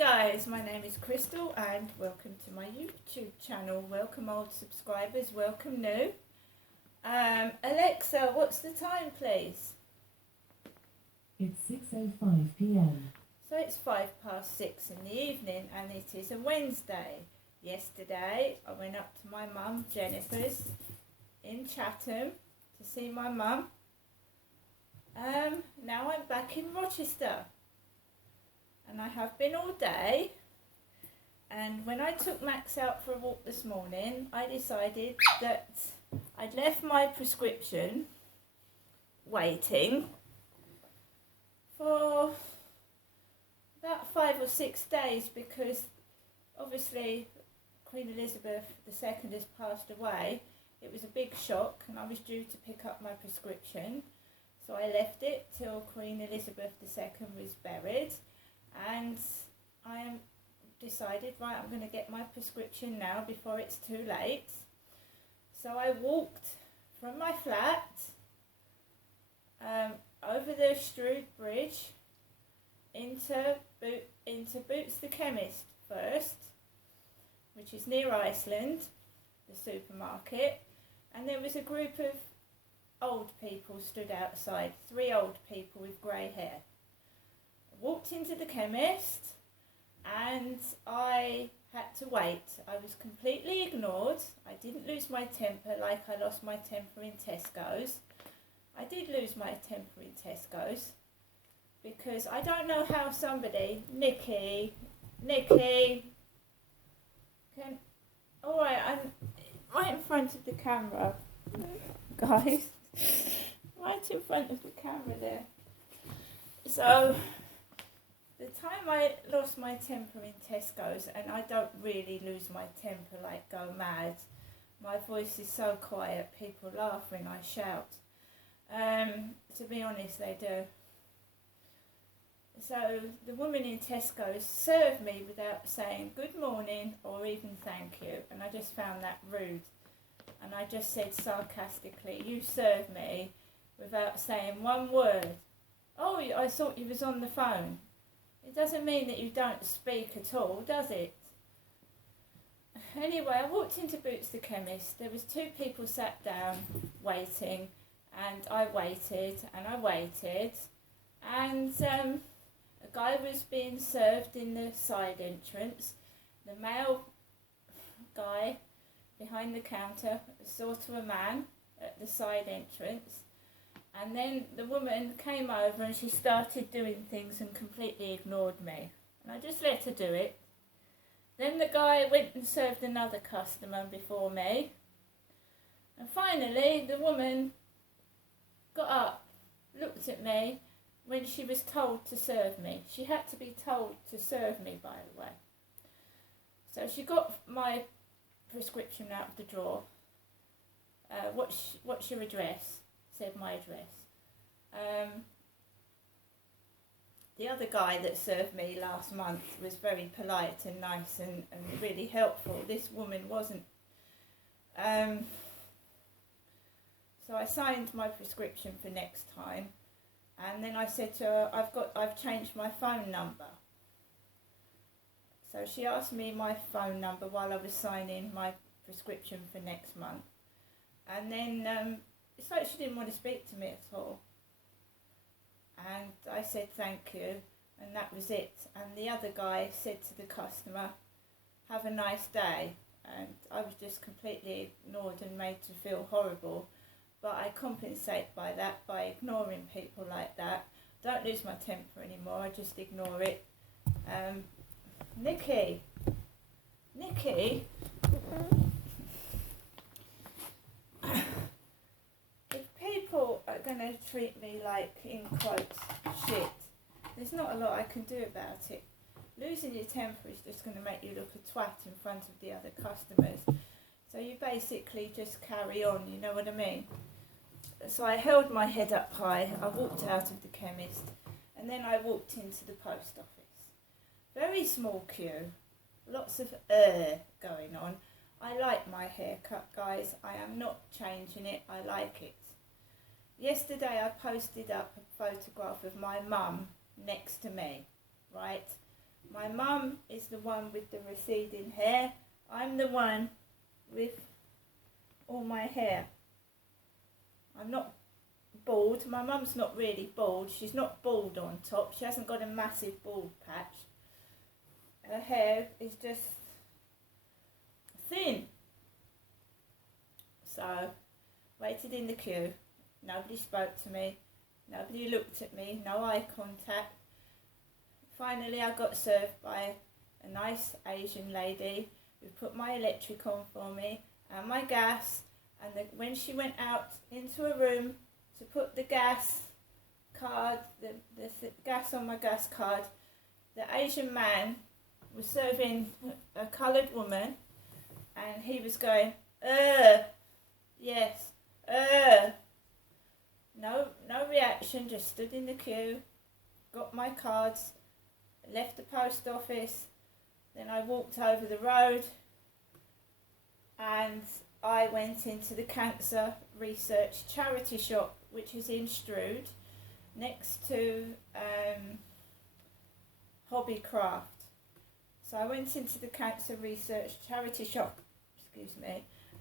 guys, my name is Crystal and welcome to my YouTube channel. Welcome old subscribers, welcome new. Alexa, what's the time please? It's 6:05 p.m. So it's 6:05 in the evening and it is a Wednesday. Yesterday I went up to my mum Jennifer's in Chatham to see my mum. Now I'm back in Rochester. And I have been all day, and when I took Max out for a walk this morning, I decided that I'd left my prescription waiting for about 5 or 6 days because obviously Queen Elizabeth II has passed away. It was a big shock and I was due to pick up my prescription, so I left it till Queen Elizabeth II was buried. And I decided, right, I'm going to get my prescription now before it's too late. So I walked from my flat over the Strood Bridge into Boots the Chemist first, which is near Iceland, the supermarket. And there was a group of old people stood outside, 3 old people with grey hair. Walked into the chemist and I had to wait. I was completely ignored. I didn't lose my temper like I lost my temper in Tesco's. I did lose my temper in Tesco's because I don't know how somebody, Nikki, alright, I'm right in front of the camera, guys, right in front of the camera there. So, the time I lost my temper in Tesco's, and I don't really lose my temper like go mad, my voice is so quiet, people laugh when I shout. To be honest, they do. So the woman in Tesco's served me without saying good morning or even thank you, and I just found that rude. And I just said sarcastically, you served me without saying one word. Oh, I thought you was on the phone. It doesn't mean that you don't speak at all, does it? Anyway, I walked into Boots the Chemist. There was 2 people sat down waiting, and I waited and I waited, and a guy was being served in the side entrance. The male guy behind the counter saw to a man at the side entrance. And then the woman came over and she started doing things and completely ignored me. And I just let her do it. Then the guy went and served another customer before me. And finally the woman got up, looked at me when she was told to serve me. She had to be told to serve me, by the way. So she got my prescription out of the drawer. What's your address? Said my address. The other guy that served me last month was very polite and nice and really helpful. This woman wasn't. So I signed my prescription for next time, and then I said to her, I've changed my phone number. So she asked me my phone number while I was signing my prescription for next month, and then it's like she didn't want to speak to me at all. And I said thank you, and that was it. And the other guy said to the customer, have a nice day. And I was just completely ignored and made to feel horrible. But I compensate by that, by ignoring people like that. Don't lose my temper anymore, I just ignore it. Nikki? People are going to treat me like, in quotes, shit. There's not a lot I can do about it. Losing your temper is just going to make you look a twat in front of the other customers. So you basically just carry on, you know what I mean? So I held my head up high, I walked out of the chemist, and then I walked into the post office. Very small queue, lots of going on. I like my haircut, guys. I am not changing it, I like it. Yesterday I posted up a photograph of my mum next to me, right? My mum is the one with the receding hair. I'm the one with all my hair. I'm not bald. My mum's not really bald. She's not bald on top. She hasn't got a massive bald patch. Her hair is just thin. So, waited in the queue. Nobody spoke to me. Nobody looked at me. No eye contact. Finally, I got served by a nice Asian lady who put my electric on for me and my gas. And when she went out into a room to put the gas card, the gas on my gas card, the Asian man was serving a coloured woman, and he was going, yes, No reaction, just stood in the queue, got my cards, left the post office, then I walked over the road and I went into the Cancer Research charity shop, which is in Strood, next to Hobbycraft. So I went into the Cancer Research charity shop,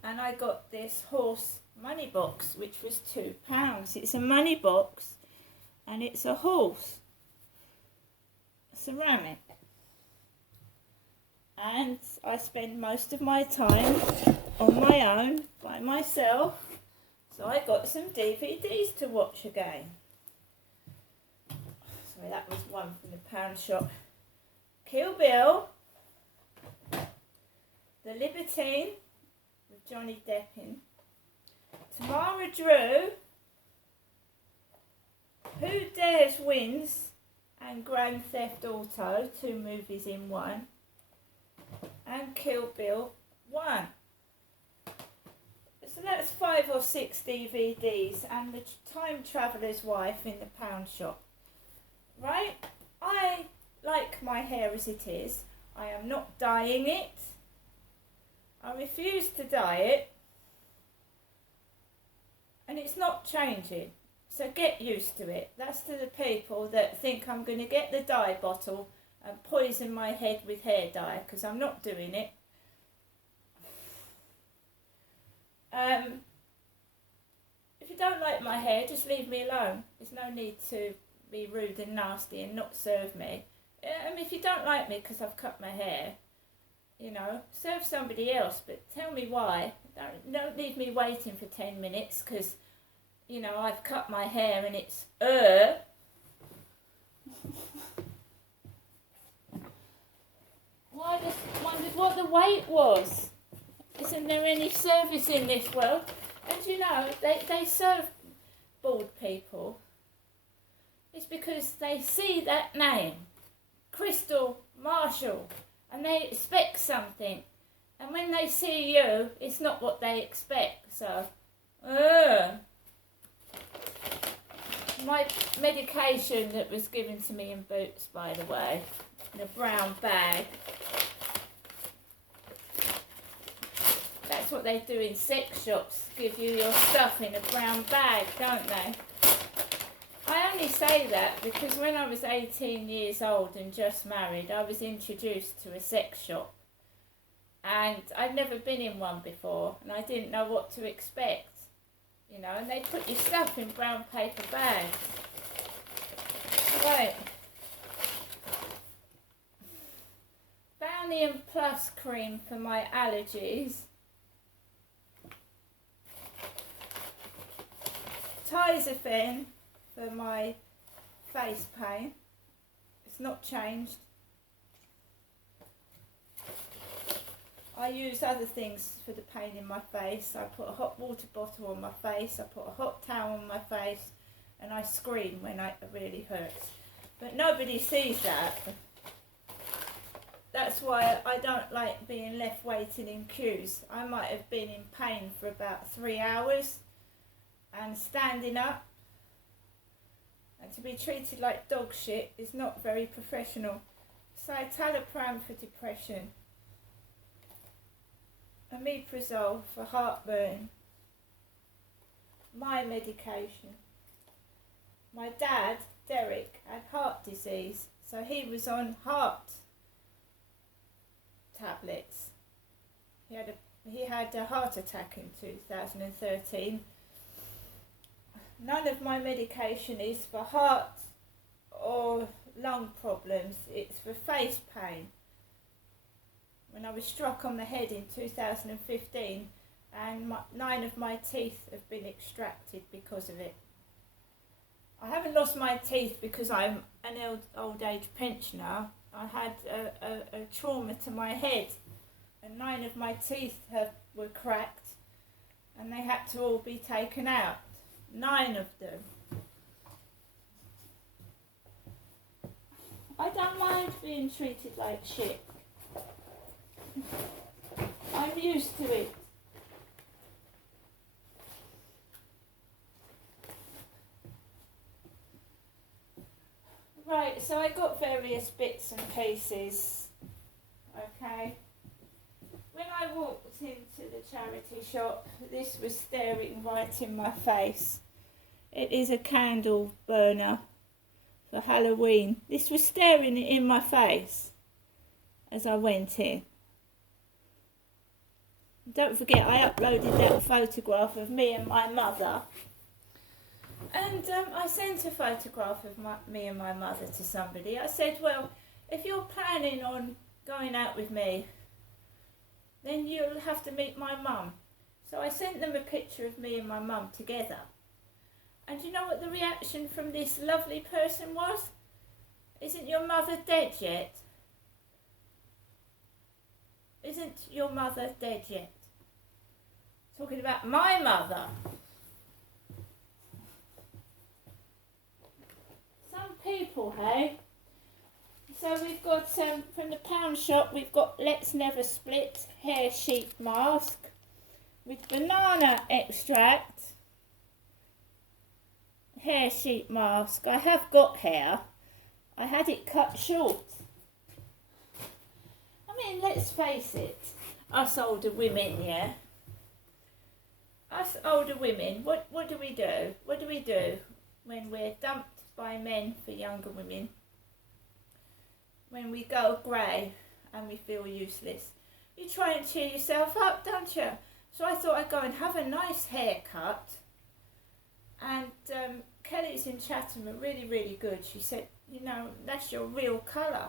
and I got this horse money box, which was £2. It's a money box and it's a horse, ceramic. And I spend most of my time on my own, by myself, so I got some DVDs to watch again. So that was one from the pound shop. Kill Bill, The Libertine with Johnny Depp in, Tamara Drew, Who Dares Wins, and Grand Theft Auto, 2 movies in one, and Kill Bill 1. So that's 5 or 6 DVDs and the Time Traveller's Wife in the pound shop. Right? I like my hair as it is. I am not dyeing it. I refuse to dye it. And it's not changing. So get used to it. That's to the people that think I'm going to get the dye bottle and poison my head with hair dye, because I'm not doing it. If you don't like my hair, just leave me alone. There's no need to be rude and nasty and not serve me. If you don't like me because I've cut my hair, serve somebody else, but tell me why. Don't leave me waiting for 10 minutes because, I've cut my hair and it's Well, I just wondered what the wait was. Isn't there any service in this world? And they serve bald people. It's because they see that name, Crystal Marshall, and they expect something. And when they see you, it's not what they expect. So, my medication that was given to me in Boots, by the way, in a brown bag. That's what they do in sex shops, give you your stuff in a brown bag, don't they? I only say that because when I was 18 years old and just married, I was introduced to a sex shop. And I'd never been in one before, and I didn't know what to expect. And they put your stuff in brown paper bags. Right. Valium Plus cream for my allergies. Tizafen for my face pain. It's not changed. I use other things for the pain in my face. I put a hot water bottle on my face, I put a hot towel on my face, and I scream when it really hurts. But nobody sees that. That's why I don't like being left waiting in queues. I might have been in pain for about 3 hours and standing up. And to be treated like dog shit is not very professional. Citalopram for depression. Omeprazole for heartburn. My medication. My dad, Derek, had heart disease, so he was on heart tablets. He had a heart attack in 2013. None of my medication is for heart or lung problems. It's for face pain. When I was struck on the head in 2015, and 9 of my teeth have been extracted because of it. I haven't lost my teeth because I'm an old age pensioner. I had a trauma to my head, and 9 of my teeth were cracked, and they had to all be taken out. 9 of them. I don't mind being treated like shit. I'm used to it. Right, so I got various bits and pieces, okay. When I walked into the charity shop, this was staring right in my face. It is a candle burner for Halloween. This was staring in my face as I went in. Don't forget, I uploaded that photograph of me and my mother. And I sent a photograph of me and my mother to somebody. I said, well, if you're planning on going out with me, then you'll have to meet my mum. So I sent them a picture of me and my mum together. And you know what the reaction from this lovely person was? Isn't your mother dead yet? Isn't your mother dead yet? Talking about my mother. Some people, hey? So we've got, from the pound shop, we've got Let's Never Split hair sheet mask with banana extract. Hair sheet mask. I have got hair. I had it cut short. I mean, let's face it. Us older women, yeah? Us older women, what do we do? What do we do when we're dumped by men for younger women? When we go grey and we feel useless. You try and cheer yourself up, don't you? So I thought I'd go and have a nice haircut. And Kelly's in Chatham are really, really good. She said, you know, that's your real colour.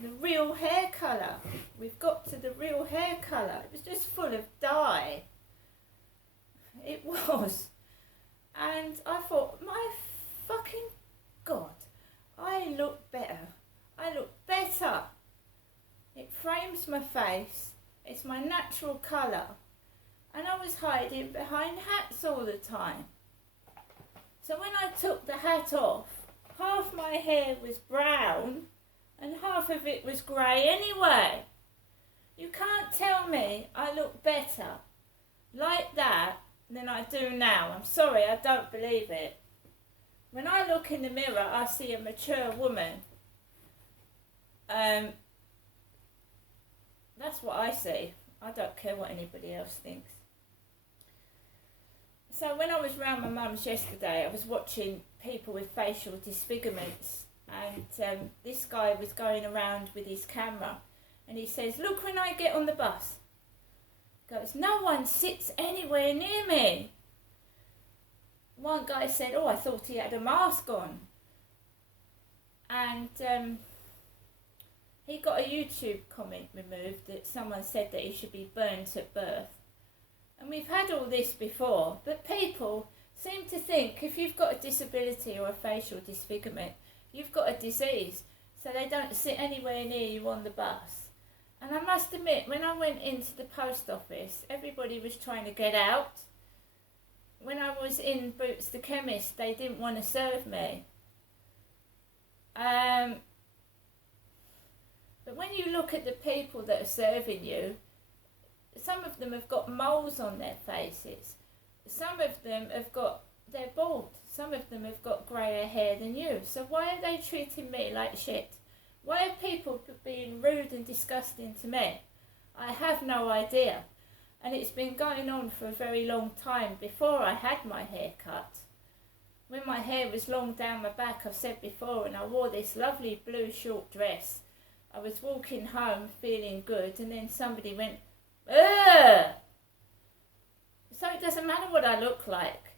The real hair colour. We've got to the real hair colour. It was just full of dye. It was. And I thought, my fucking God, I look better. I look better. It frames my face. It's my natural colour. And I was hiding behind hats all the time. So when I took the hat off, half my hair was brown and half of it was grey anyway. You can't tell me I look better like that than I do now. I'm sorry, I don't believe it. When I look in the mirror, I see a mature woman. That's what I see. I don't care what anybody else thinks. So when I was round my mum's yesterday, I was watching people with facial disfigurements, and this guy was going around with his camera, and he says, look, when I get on the bus, he goes, no one sits anywhere near me. One guy said, oh, I thought he had a mask on. And he got a YouTube comment removed that someone said that he should be burnt at birth. And we've had all this before, but people seem to think if you've got a disability or a facial disfigurement, you've got a disease, so they don't sit anywhere near you on the bus. And I must admit, when I went into the post office, everybody was trying to get out. When I was in Boots the chemist, they didn't want to serve me. But when you look at the people that are serving you, some of them have got moles on their faces. Some of them they're bald. Some of them have got greyer hair than you. So why are they treating me like shit? Why are people being rude and disgusting to me? I have no idea. And it's been going on for a very long time before I had my hair cut. When my hair was long down my back, I've said before, and I wore this lovely blue short dress I was walking home feeling good, and then somebody went, ugh! So it doesn't matter what I look like.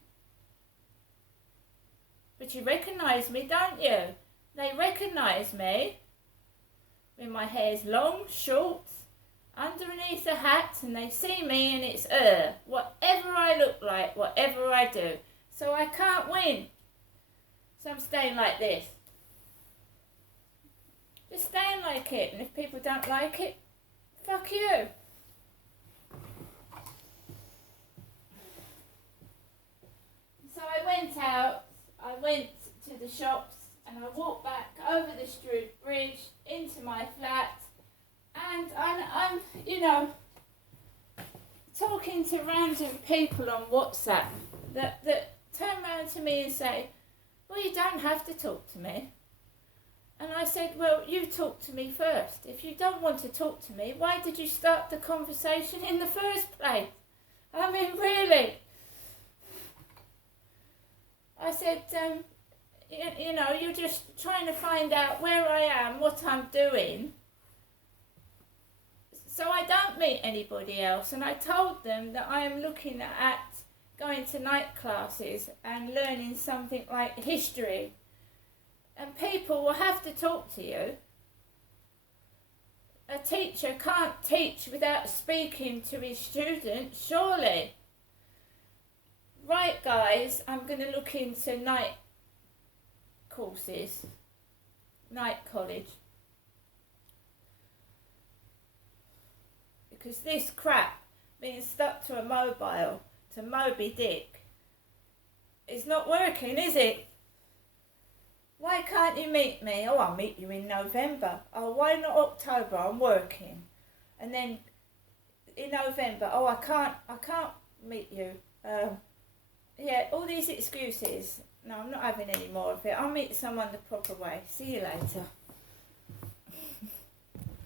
But you recognise me, don't you? They recognise me when my hair's long, short, underneath a hat, and they see me and it's whatever I look like, whatever I do. So I can't win. So I'm staying like this. Just staying like it, and if people don't like it, fuck you. So I went out, I went to the shops, and I walked back over the Strood Bridge into my flat, and I'm talking to random people on WhatsApp that turn around to me and say, well, you don't have to talk to me. And I said, well, you talk to me first. If you don't want to talk to me, why did you start the conversation in the first place? I mean, really. I said, you're just trying to find out where I am, what I'm doing. So I don't meet anybody else. And I told them that I am looking at going to night classes and learning something like history. And people will have to talk to you. A teacher can't teach without speaking to his students, surely. Right, guys, I'm going to look into night courses, night college. Because this crap, being stuck to a mobile, to Moby Dick, is not working, is it? Why can't you meet me? Oh, I'll meet you in November. Oh, why not October? I'm working. And then in November, oh, I can't meet you. Yeah, all these excuses. No, I'm not having any more of it. I'll meet someone the proper way. See you later.